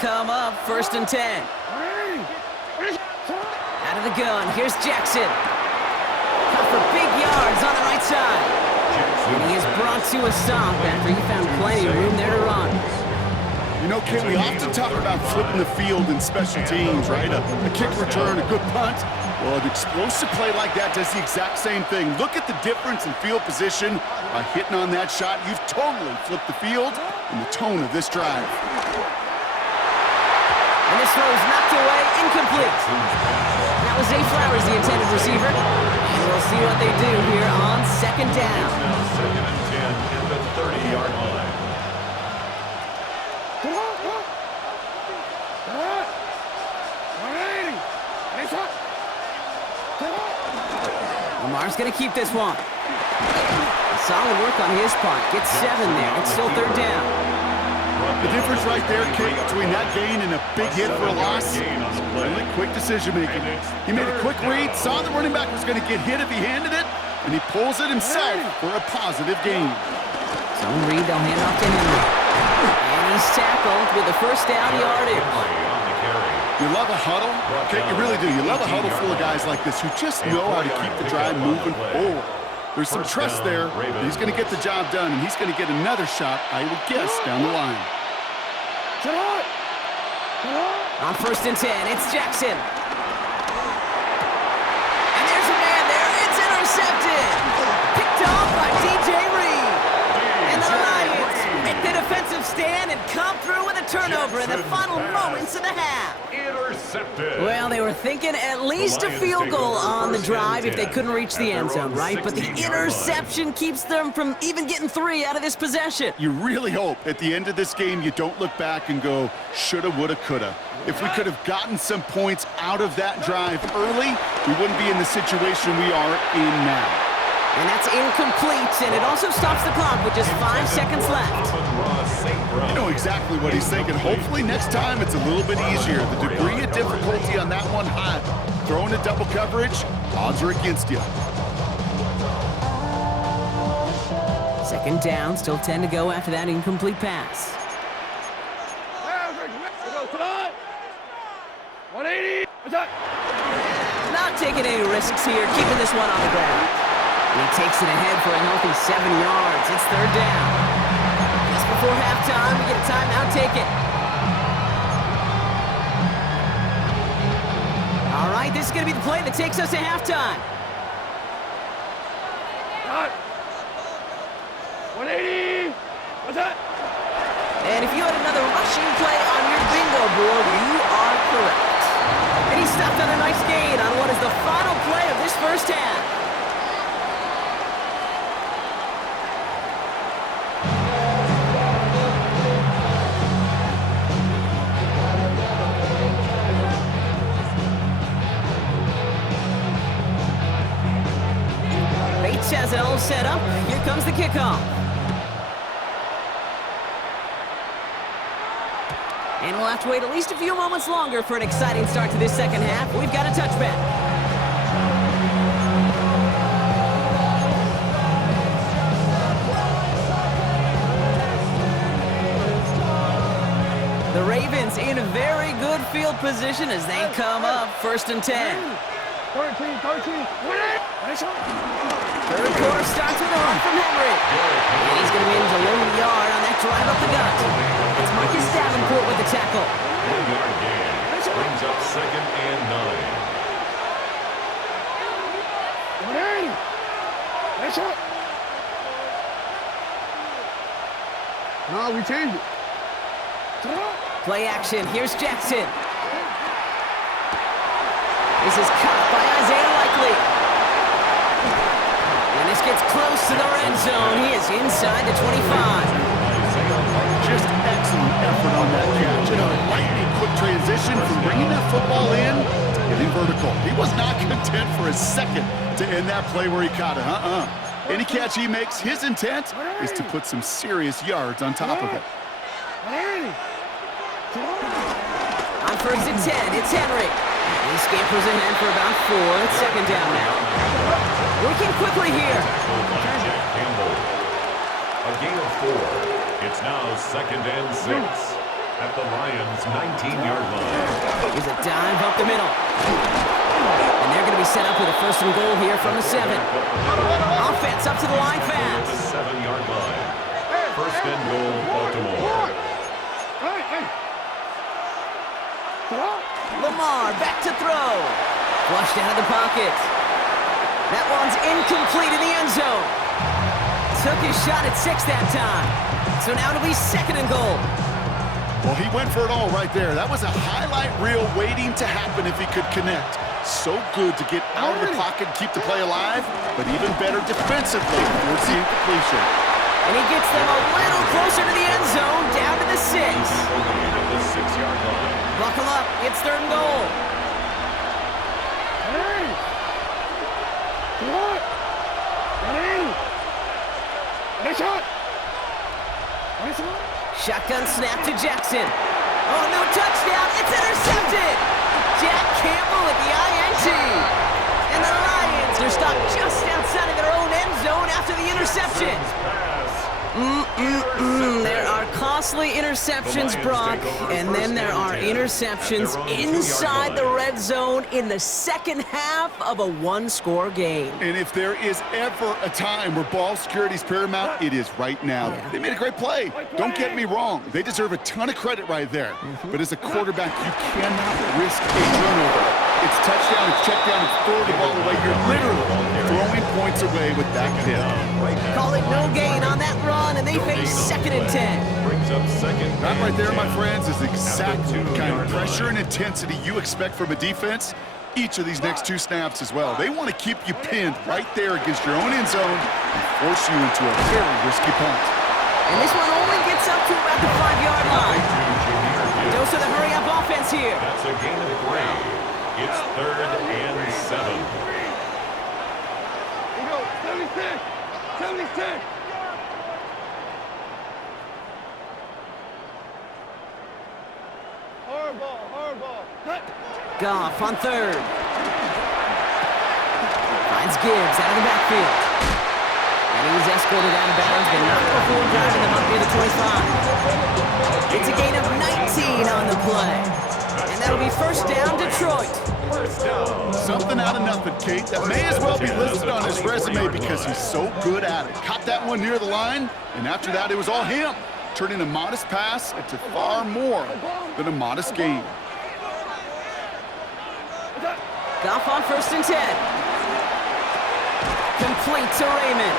come up, 1st and 10. Out of the gun, here's Jackson. Cut for big yards on the right side. And he is brought to a stop after he found plenty of room there to run. You know, Ken, we often talk about flipping the field in special teams, right? A kick return, a good punt. Well, an explosive play like that does the exact same thing. Look at the difference in field position. By hitting on that shot, you've totally flipped the field and the tone of this drive. And this throw is knocked away, incomplete. That was Zay Flowers, the intended receiver. And we'll see what they do here on 2nd down. Now 2nd and 10 at the 30-yard line. Lamar's going to keep this one. Solid work on his part. Gets 7 there. It's still 3rd down. The difference right there, Kate, between that gain and a big hit for a loss, really quick decision-making. He made a quick read, saw the running back was going to get hit if he handed it, and he pulls it himself for a positive gain. Zone read, they'll hand off to Henry. And he's tackled with the 1st down yardage. You love a huddle? Okay, you really do. You love a huddle full of guys like this who just know how to keep the drive moving forward. There's some trust there. He's going to get the job done, and he's going to get another shot, I would guess, down the line. On 1st and 10, it's Jackson. And there's a man there. It's intercepted. Picked off by DJ Reed. And the Lions make the defensive stand and come through with a turnover in the final moments of the half. Intercepted. Well, they were thinking at least a field goal on the drive if they couldn't reach the end zone, right? But the interception keeps them from even getting 3 out of this possession. You really hope at the end of this game you don't look back and go, shoulda, woulda, coulda. If we could have gotten some points out of that drive early, we wouldn't be in the situation we are in now. And that's incomplete, and it also stops the clock with just 5 seconds left. You know exactly what he's thinking. Hopefully next time it's a little bit easier. The degree of difficulty on that one high. Throwing a double coverage, odds are against you. 2nd down, still 10 to go after that incomplete pass. 180. Not taking any risks here, keeping this one on the ground. And he takes it ahead for a healthy 7 yards. It's 3rd down. Just before halftime, we get a timeout, take it. All right, this is going to be the play that takes us to halftime. 180. What's that? And if you had another rushing play on your bingo board, you are correct. And he stopped on a nice gain on what is the final play of this 1st half. Bates has it all set up. Here comes the kickoff. And we'll have to wait at least a few moments longer for an exciting start to this 2nd half. We've got a touchback. The Ravens in a very good field position as they come up 1st and 10. 13. 3rd quarter starts with a run from Henry. And he's going to manage a low yard on that drive up the gut. It's Marcus Davenport with the tackle. 1-yard gain. Brings up 2nd and 9. 180. Nice shot. No, we changed it. Play action. Here's Jackson. This is caught by Isaiah Likely. And this gets close to the red zone. He is inside the 25. Just excellent effort on that catch. And a lightning quick transition from bringing that football in to getting vertical. He was not content for a second to end that play where he caught it. Any catch he makes, his intent is to put some serious yards on top of it. On 1st and 10, it's Henry. He scampers ahead for about 4. It's 2nd down now. Working quickly here. A gain of 4. It's now 2nd and 6. at the Lions' 19-yard line. Here's a dive up the middle. And they're going to be set up with a first and goal here from the 7. Offense up to the line The fast. 7-yard line. First and goal, Baltimore. Lamar back to throw. Flushed out of the pocket. That one's incomplete in the end zone. Took his shot at 6 that time. So now it'll be second and goal. Well, he went for it all right there. That was a highlight reel waiting to happen if he could connect. So good to get out of the pocket and keep the play alive, but even better defensively towards the incompletion. And he gets them a little closer to the end zone, down to the 6. At the 6-yard line. Buckle up, it's third and goal. Shotgun snap to Jackson. Oh, no touchdown. It's intercepted. Jack Campbell with the INT. And the Lions are stopped just outside of their own end zone after the interception. There are costly interceptions, Brock, and then there are interceptions inside the red zone in the second half of a one-score game. And if there is ever a time where ball security is paramount, it is right now. Yeah. They made a great play. Don't get me wrong. They deserve a ton of credit right there. But as a quarterback, you cannot risk a turnover. It's touchdown, it's check down, it's throw the ball away. You're literally throwing points away with that pick. Call it no gain on that run, and they face second and 10. Brings up second. That right there, my friends, is exactly the kind of pressure and intensity you expect from a defense. Each of these next 2 snaps as well. They want to keep you pinned right there against your own end zone and force you into a very risky punt. And this one only gets up to about the 5-yard line. Dose of the hurry-up offense here. That's a gain of 3. It's third and 7. Here we go. 76. 76. Hard ball. Cut. Goff on third. Finds Gibbs out of the backfield. And he's escorted out of bounds, but not before driving them up near the 25. It's a gain of 19 on the play. And that'll be first down, Detroit. Something out of nothing, Kate. That may as well be listed on his resume because he's so good at it. Caught that one near the line, and after that, it was all him, turning a modest pass into far more than a modest gain. Goff on first and 10. Complete to Raymond.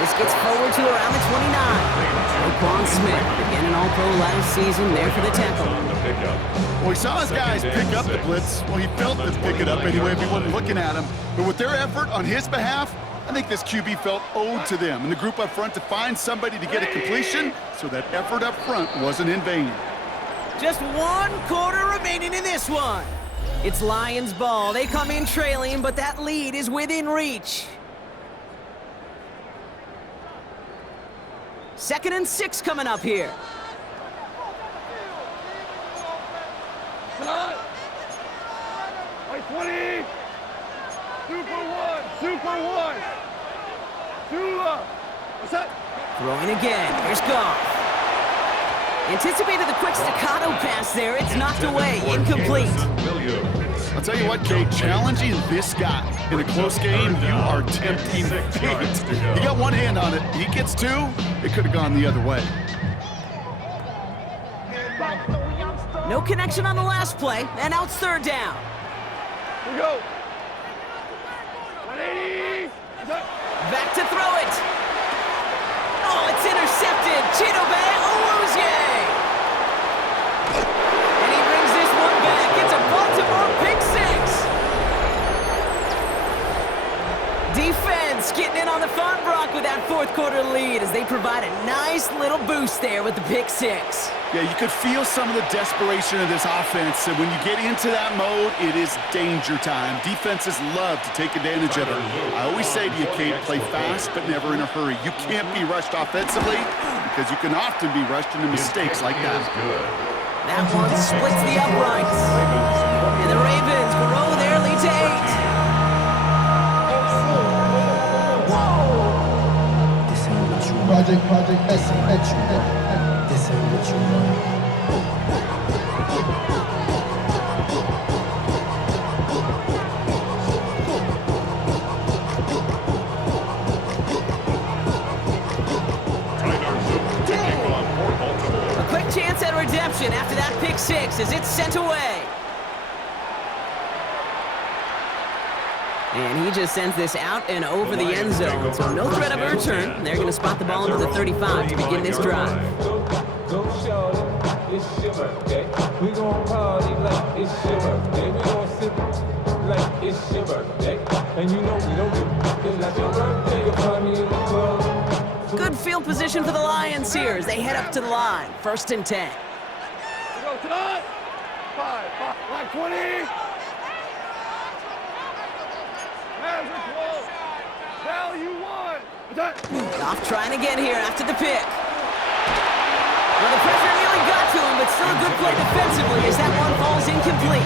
This gets forward to around the 29. Roquan Smith, again an All-Pro last season, there for the tackle. Well, he saw his guys pick up the blitz. Well, he felt them pick it up anyway if he wasn't looking at him. But with their effort on his behalf, I think this QB felt owed to them and the group up front to find somebody to get a completion, so that effort up front wasn't in vain. Just 1 quarter remaining in this one. It's Lions ball. They come in trailing, but that lead is within reach. 2nd and 6 coming up here. Like 20. Super one. What's that? Throwing again. Here's Goff. Anticipated the quick staccato pass there. It's knocked away. Incomplete. I'll tell you what, Kate, challenging this guy in a close game, you are tempting fate. He got one hand on it. He gets 2. It could have gone the other way. No connection on the last play, and now it's third down. Here we go. 180. Back to throw it. Oh, it's intercepted. Chidobe Awuzie. And he brings this one back. It's a Baltimore pick 6. Defense getting in on the fun, Brock, with that 4th quarter lead as they provide a nice little boost there with the pick 6. Yeah, you could feel some of the desperation of this offense, and when you get into that mode, it is danger time. Defenses love to take advantage of it. I always say to you, Kate, play fast but never in a hurry. You can't be rushed offensively because you can often be rushed into mistakes like that. That one splits the uprights. And the Ravens grow their lead to 8. Project, this ain't what you want. that pick six as it's sent away. And he just sends this out and over the end zone, so no threat of a return. They're going to spot the ball into the 35 to begin this drive. Go shorty, it's your birthday. We gon' party like it's your birthday. We gon' sip like it's your birthday. And you know we don't give it like your birthday. You'll find me in the club. Good field position for the Lions here as they head up to the line. 1st and 10. We go tonight. 5, like 20. Maverick roll. Value 1. Goff trying again here after the pick. Well, the pressure nearly got to him, but still a good play defensively as that one falls incomplete.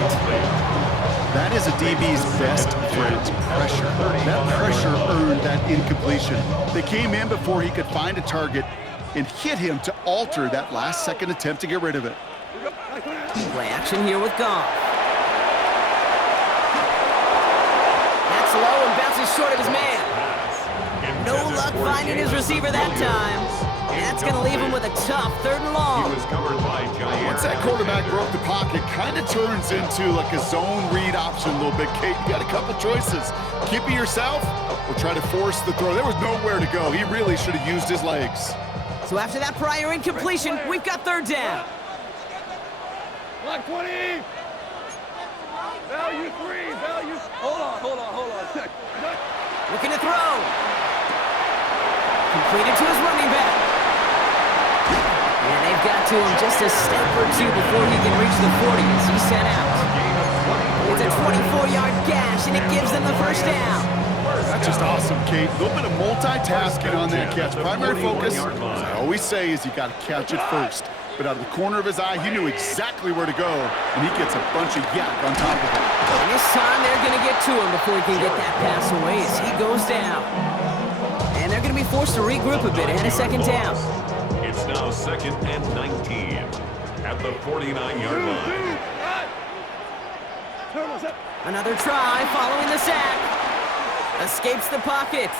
That is a DB's best friend, pressure. That pressure earned that incompletion. They came in before he could find a target and hit him to alter that last-second attempt to get rid of it. Play action here with Goff. That's low and bounces short of his man. No luck finding his receiver that time. That's going to leave him with a tough 3rd and long. Once that quarterback broke the pocket, kind of turns into like a zone read option a little bit. Kate, you got a couple choices. Keep it yourself or try to force the throw. There was nowhere to go. He really should have used his legs. So after that prior incompletion, we've got 3rd down. Like 20. Value 3. Value. Hold on. Check. Looking to throw. Completed to his running back. And they've got to him just a step or two before he can reach the 40 as he's sent out. It's a 24-yard gash, and it gives them the 1st down. That's just awesome, Kate. A little bit of multitasking on that catch. Primary focus, as I always say, is you got to catch it first. But out of the corner of his eye, he knew exactly where to go, and he gets a bunch of yak on top of it. And this time, they're going to get to him before he can get that pass away as he goes down. And they're going to be forced to regroup a bit ahead of 2nd down. It's now 2nd and 19 at the 49-yard line. Another try following the sack. Escapes the pocket.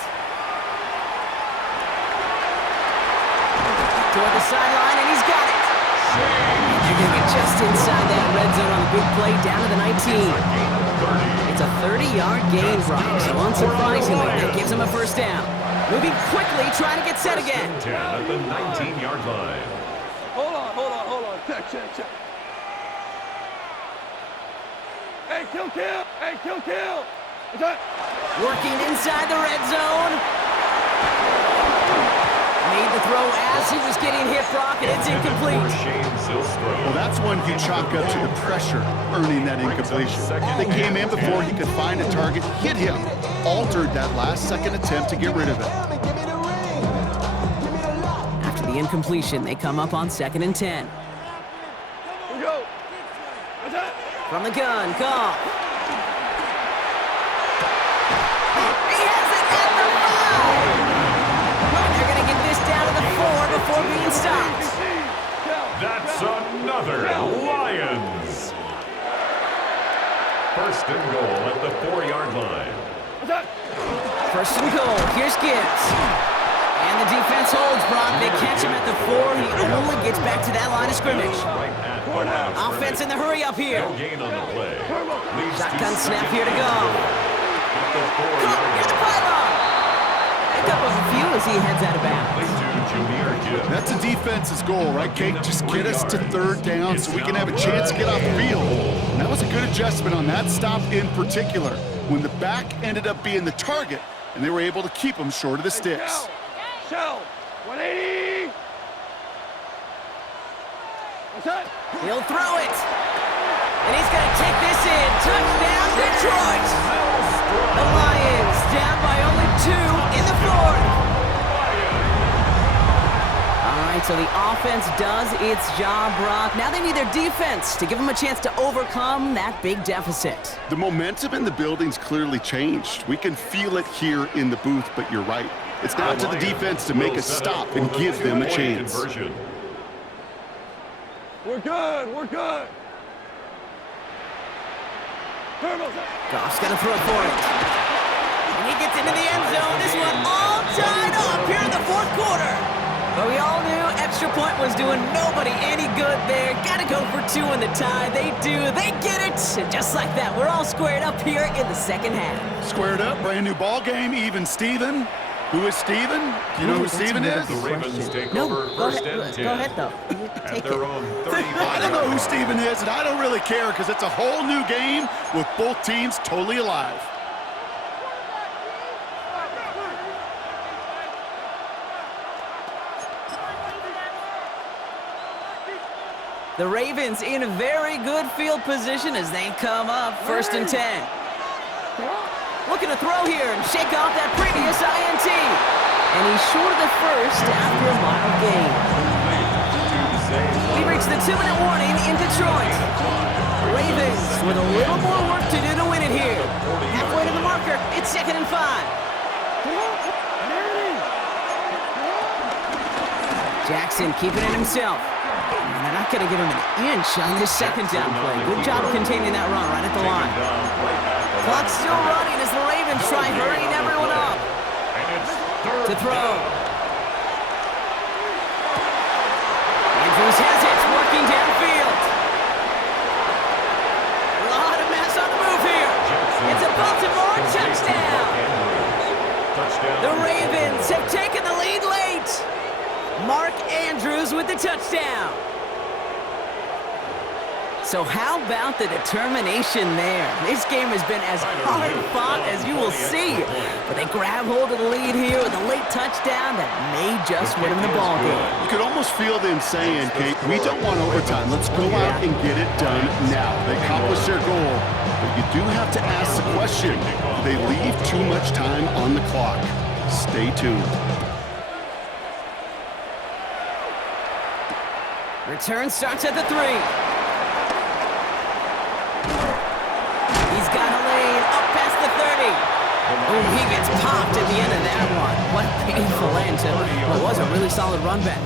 Toward the sideline, and he's got it. They're going to get just inside that red zone on the big play down to the 19. It's a 30-yard gain, Brock, so unsurprisingly, that gives him a 1st down. Moving quickly, trying to get set again. 10 at the 19-yard line. Hold on. Check. Hey, kill. Working inside the red zone. Made the throw as he was getting hit, Brock, and it's incomplete. Well, that's when you chalk up to the pressure earning that incompletion. They came in before he could find a target, hit him, altered that last-second attempt to get rid of it. After the incompletion, they come up on 2nd and 10. Here we go. From the gun, Goff. He has it at the 5. And they're going to get this down to the 4 before being stopped. That's another Lions. 1st and goal at the 4-yard line. 1st and goal. Here's Gibbs. And the defense holds, Brock. They catch him at the 4. He only gets back to that line of scrimmage. Offense in the hurry up here. No gain on the play. Shotgun snap here to go. Near the pylon. Pick up a few as he heads out of bounds. That's a defense's goal, right, Kate? Just get us to 3rd down so we can have a chance to get off the field. And that was a good adjustment on that stop in particular, when the back ended up being the target, and they were able to keep him short of the sticks. Shell. 180. He'll throw it. And he's going to take this in. Touchdown, Detroit. The Lions down by only 2 in the 4th. All right, so the offense does its job, Brock. Now they need their defense to give them a chance to overcome that big deficit. The momentum in the building's clearly changed. We can feel it here in the booth, but you're right. It's now to the defense to make a stop and give them a chance. We're good. Goff's going to throw for it. And he gets into the end zone. This one all tied up here in the 4th quarter. But we all knew extra point was doing nobody any good there. Got to go for 2 in the tie. They do. They get it. And just like that, we're all squared up here in the second half. Squared up, brand new ball game, even Steven. Who is Steven? Do you know who Steven is? The Ravens take No, over go first ahead, and 10. go ahead, though. At Take their it. own 35. I don't know who Steven is, and I don't really care because it's a whole new game with both teams totally alive. The Ravens in a very good field position as they come up, 1st and 10. Looking to throw here and shake off that previous INT. And he's short of the first after a mild gain. We reach the 2-minute warning in Detroit. Ravens with a little more work to do to win it here. Halfway to the marker, it's 2nd and 5. Jackson keeping it himself. And they're not going to give him an inch on this 2nd down play. Good job containing that run right at the line. Clock's still running as the Ravens try hurrying everyone up. To throw. Andrews has it, working downfield. A lot of mess on the move here. It's a Baltimore touchdown. The Ravens have taken the lead late. Mark Andrews with the touchdown. So how about the determination there? This game has been as hard fought as you will see. But they grab hold of the lead here with a late touchdown that may just win them the ball game. You could almost feel them saying, Kate, we don't want overtime. Let's go out and get it done now. They accomplished their goal. But you do have to ask the question, do they leave too much time on the clock? Stay tuned. Return starts at the 3. He's got a lane up past the 30. Oh, he gets popped at the end of that one. What a painful end to what was a really solid run back.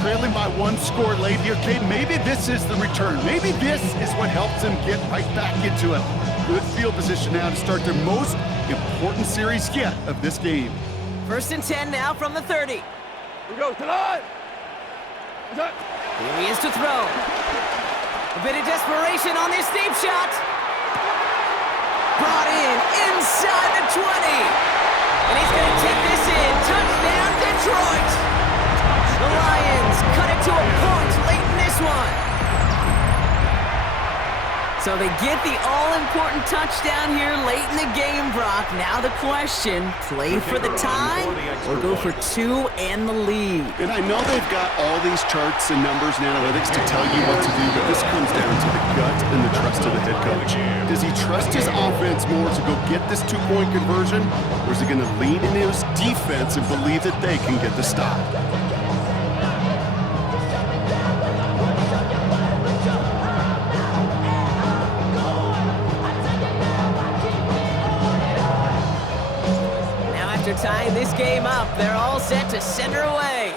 Trailing by 1 score late here, Kate. Maybe this is the return. Maybe this is what helps them get right back into a good field position now to start their most important series yet of this game. 1st and 10 now from the 30. We go tonight. Here he is to throw. A bit of desperation on this deep shot. Brought in inside the 20. And he's going to take this in. Touchdown, Detroit. The Lions cut it to a point late in this one. So they get the all-important touchdown here late in the game, Brock. Now the question, play for the tie or go for 2 and the lead? And I know they've got all these charts and numbers and analytics to tell you what to do, but this comes down to the gut and the trust of the head coach. Does he trust his offense more to go get this 2-point conversion, or is he going to lean into his defense and believe that they can get the stop? After tying this game up, they're all set to center away.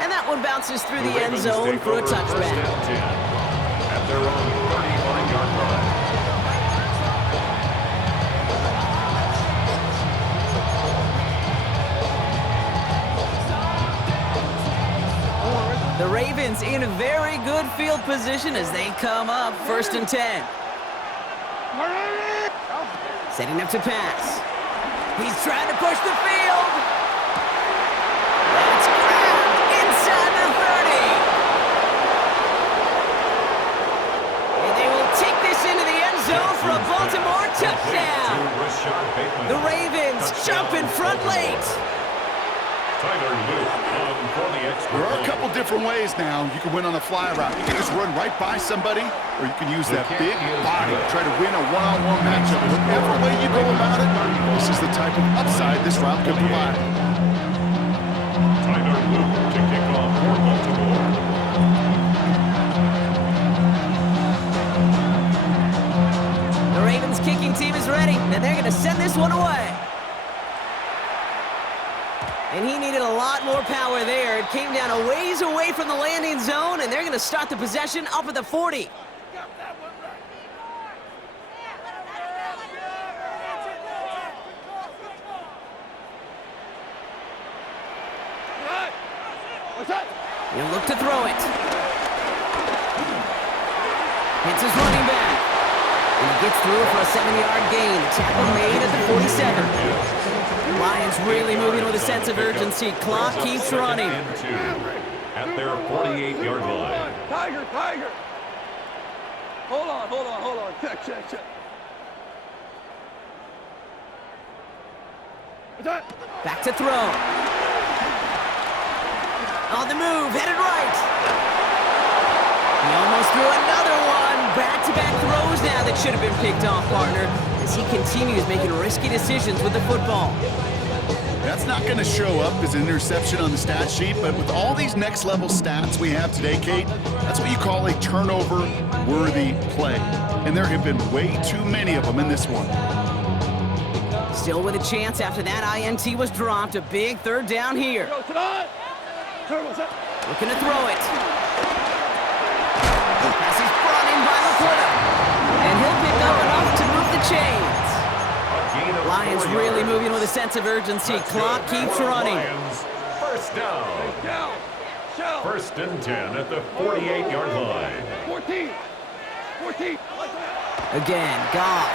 And that one bounces through the end zone for a touchback. At their own 35-yard line. The Ravens in a very good field position as they come up, 1st and 10. Setting up to pass. He's trying to push the field. That's grabbed inside the 30. And they will take this into the end zone for a Baltimore touchdown. The Ravens jump in front late. There are a couple different ways now. You can win on a fly route. You can just run right by somebody, or you can use that big body to try to win a one-on-one matchup. Whatever way you go about it, this is the type of upside this route can provide. Tyler Luke to kick off for Baltimore. The Ravens kicking team is ready, and they're going to send this one away. And he needed a lot more power there. It came down a ways away from the landing zone, and they're going to start the possession up at the 40. He'll look to throw it. Hits his running back. And he gets through for a 7-yard gain. Tackle made at the 47. Lions really moving with a sense of urgency. Clock keeps running. At their 48-yard line. Tiger, Tiger. Hold on. Check. Back to throw. On the move, headed right. He almost threw another one. Back-to-back throws now that should have been picked off, partner, as he continues making risky decisions with the football. That's not going to show up as an interception on the stat sheet, but with all these next-level stats we have today, Kate, that's what you call a turnover-worthy play. And there have been way too many of them in this one. Still with a chance after that INT was dropped. A big third down here. Looking to throw it. Pass is brought in by Laporta. And he'll pick up enough to move the chains. Lions really moving with a sense of urgency. Clock keeps running. First down. First and 10 at the 48-yard line. 14. Again, Goff.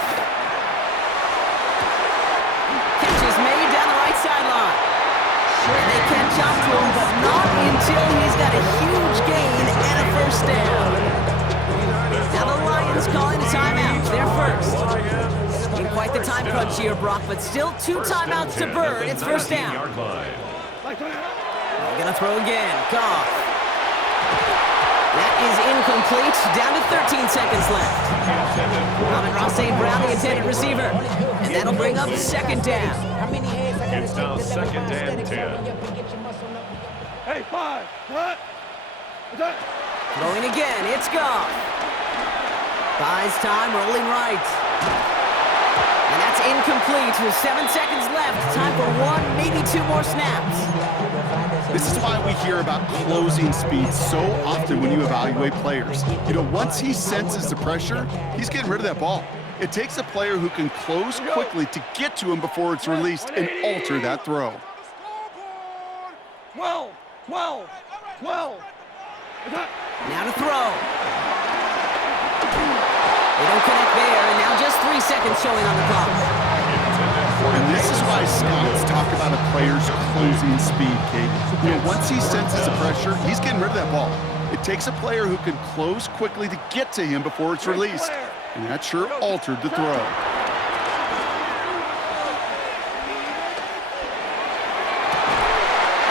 Catch is made down the right sideline. And they catch up to him, but not until he's got a huge gain and a first down. Now the Lions calling a timeout. They're first. In quite the time crunch here, Brock, but still 2 timeouts to burn. It's first down. They're gonna throw again. Goff. That is incomplete. Down to 13 seconds left. Amon-Ra St. Brown, the intended receiver. And that'll bring up second down. It's now second and 10. Hey, 5. What? Throwing again. It's Goff. Buys time, rolling right. And that's incomplete. With 7 seconds left. Time for 1, maybe 2 more snaps. This is why we hear about closing speed so often when you evaluate players. You know, once he senses the pressure, he's getting rid of that ball. It takes a player who can close quickly to get to him before it's released and alter that throw. 12. Now to throw. They don't connect there, and now just 3 seconds showing on the clock. And this is why scouts talk about a player's closing speed, Kate. You know, once he senses the pressure, he's getting rid of that ball. It takes a player who can close quickly to get to him before it's released. And that sure altered the throw. And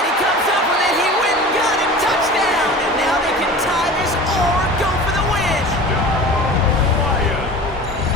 he comes up with it. He went and got it. Touchdown. And now they can tie this or go for the win.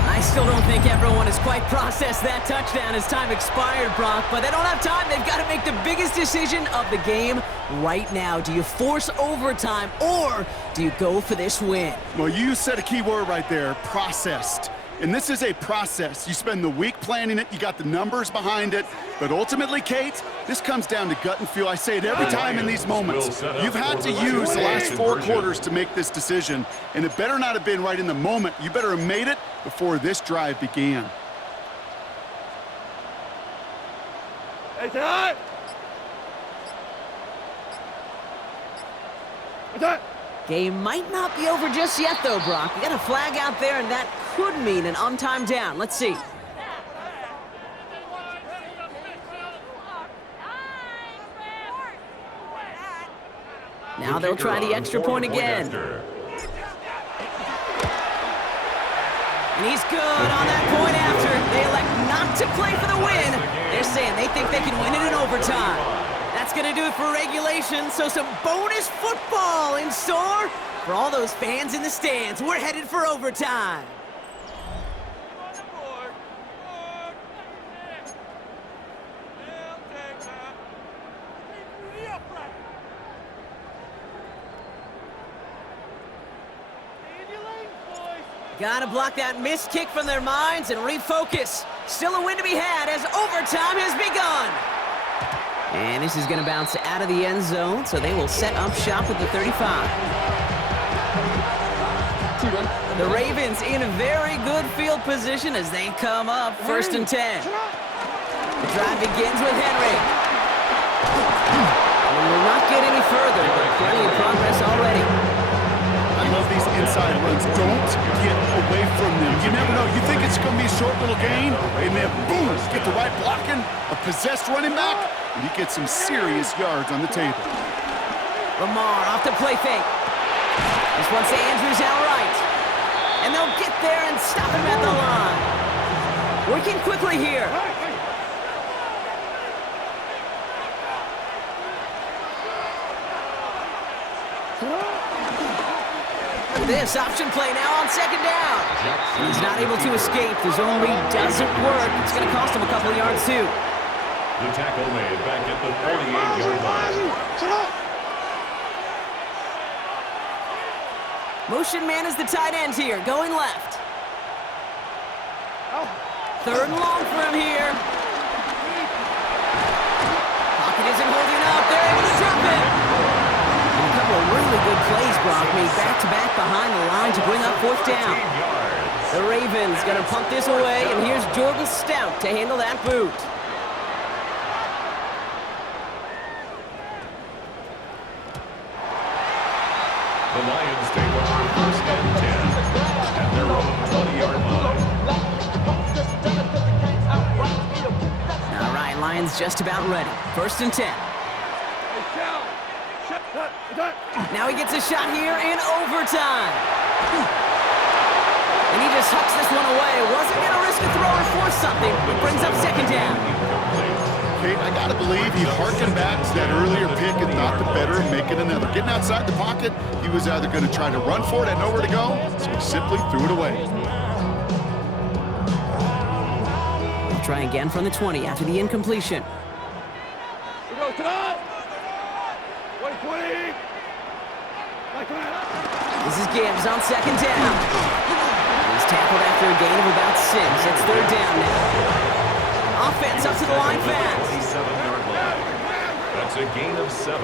I still don't think everyone has quite processed that touchdown as time expired, Brock, but they don't have time. They've got to make the biggest decision of the game right now. Do you force overtime or do you go for this win? Well, you said a key word right there, processed. And this is a process. You spend the week planning it, you got the numbers behind it, but ultimately, Kate, this comes down to gut and feel. I say it every time in these moments. You've had to use the last 4 quarters to make this decision, and it better not have been right in the moment. You better have made it before this drive began. Hey, time! Game might not be over just yet, though, Brock. We got a flag out there, and that could mean an on-time down. Let's see. Now they'll try the extra point again. And he's good on that point after. They elect not to play for the win. They're saying they think they can win it in overtime. That's going to do it for regulation, so some bonus football in store for all those fans in the stands. We're headed for overtime. Gotta block that missed kick from their minds and refocus. Still a win to be had as overtime has begun. And this is gonna bounce out of the end zone, so they will set up shop at the 35. The Ravens in a very good field position as they come up first and 10. The drive begins with Henry. not get any further, but plenty of progress already. I love these inside runs. Don't get away from them. You never know. You think it's going to be a short little gain, and then boom, get the right blocking, a possessed running back, and you get some serious yards on the table. Lamar off the play fake. This one's to Andrews out right. And they'll get there and stop him at the line. Working quickly here. This option play now on second down. And he's not able to escape. The zone read doesn't work. It's going to cost him a couple of yards, too. The tackle made back at the 48-yard line. Motion man is the tight end here, going left. Third and long for him here. Pocket isn't holding up. They're able to drop it. And a couple of really good plays, Brock, made back-to-back behind the line to bring up fourth down. The Ravens going to punt this away, and here's Jordan Stout to handle that boot. The Lions take over first and 10 at their own 20-yard line. All right, Lions just about ready. First and 10. Now he gets a shot here in overtime. And he just hucks this one away. Wasn't going to risk a throw or force something. It brings up second down. Kate, I got to believe he harkened back to that earlier pick and thought the better of making another. Getting outside the pocket, he was either going to try to run for it, had nowhere to go, so he simply threw it away. We'll try again from the 20 after the incompletion. We go tonight. 20. This is Gibbs on second down. He's tackled after a gain of about 6. It's third down now. Offense up to the line fast. 27-yard line. That's a gain of 7.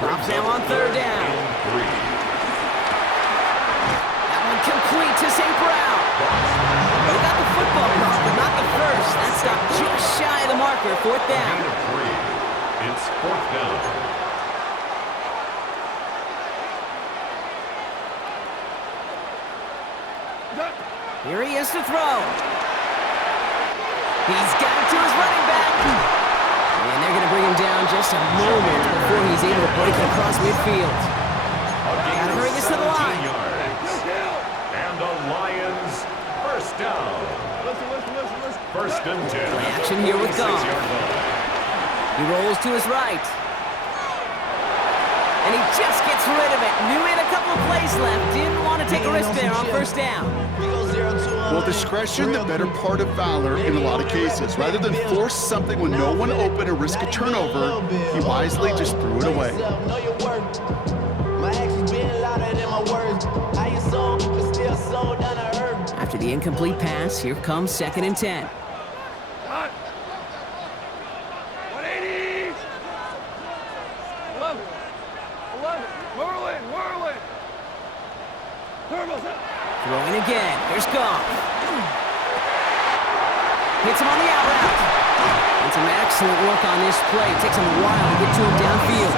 Drops now on third down. That one complete to St. Brown. They got the football block, but not the first. That stopped just shy of the marker. Fourth down. Gain of 3. It's fourth down. Here he is to throw. He's got it to his running back. And they're going to bring him down just a moment before he's able to break it across midfield. Got to hurry this to the line. And the Lions first down. First and 10. Play action here with Goff. He rolls to his right. And he just gets rid of it. Knew he had a couple of plays left. Didn't want to take a risk there on first down. Well, discretion, the better part of valor in a lot of cases. Rather than force something when no one open or risk a turnover, he wisely just threw it away. After the incomplete pass, here comes second and 10. 180. 11. Whirling. Turbo's up. Throwing again. Here's Goff. Hits him on the out route. And some excellent work on this play. It takes him a while to get to him downfield.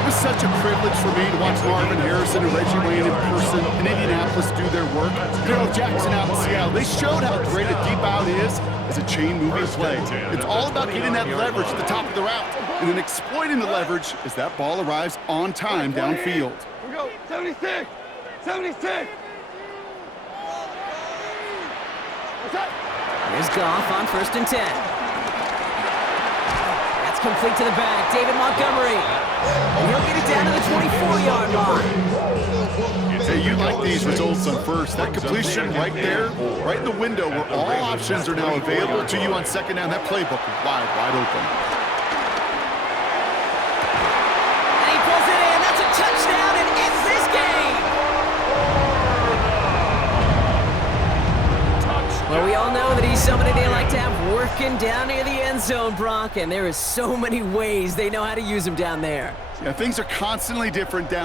It was such a privilege for me to watch Marvin Harrison and Reggie Wayne in person in Indianapolis do their work. Daryl Jackson out in Seattle. They showed how great a deep out is as a chain-moving play. It's all about getting that leverage at the top of the route and then exploiting the leverage as that ball arrives on time downfield. We go 76. 76. What's up? Here's Goff on first and 10. That's complete to the back. David Montgomery. And he'll get it down to the 24-yard line. Hey, you like these results on first. That completion right there, right in the window where all options are now available to you on second down. That playbook is wide open. And he pulls it in. That's a touchdown and ends this game. Well, we all know that he's somebody they like to have working down near the end zone, Brock, and there is so many ways they know how to use him down there. Yeah, things are constantly different down